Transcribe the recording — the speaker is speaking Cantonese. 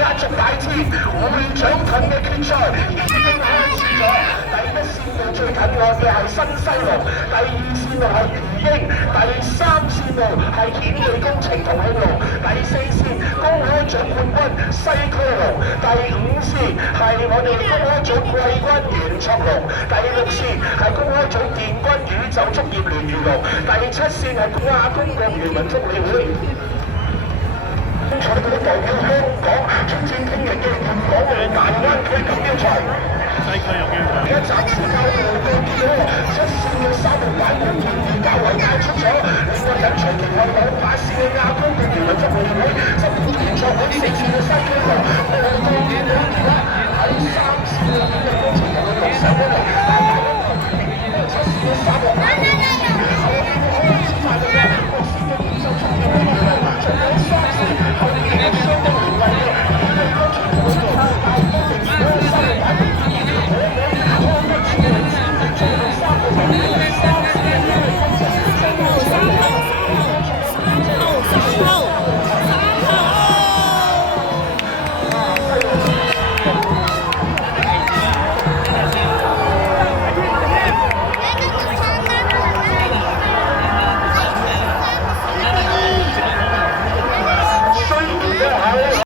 壓軸大戰會長盾嘅決賽已經開始咗。第一線路最近岸嘅係新西龍，第二線路係魚鷹，第三線路係顯利工程同興隆，第四線公開獎冠軍西區龍，第五線係我哋公開組季軍原創龍，第六線係公開組殿軍宇宙足業聯誼龍，第七線係亞公共漁民福利會。賽隊代表香港出戰聽日嘅粵港澳大灣區錦標賽。西區有機會。而家暫時靠路過結果，七線嘅三號板門建議較為帶出咗，另外引隨其後兩八線嘅亞公共漁民福利會、執管聯賽會四線嘅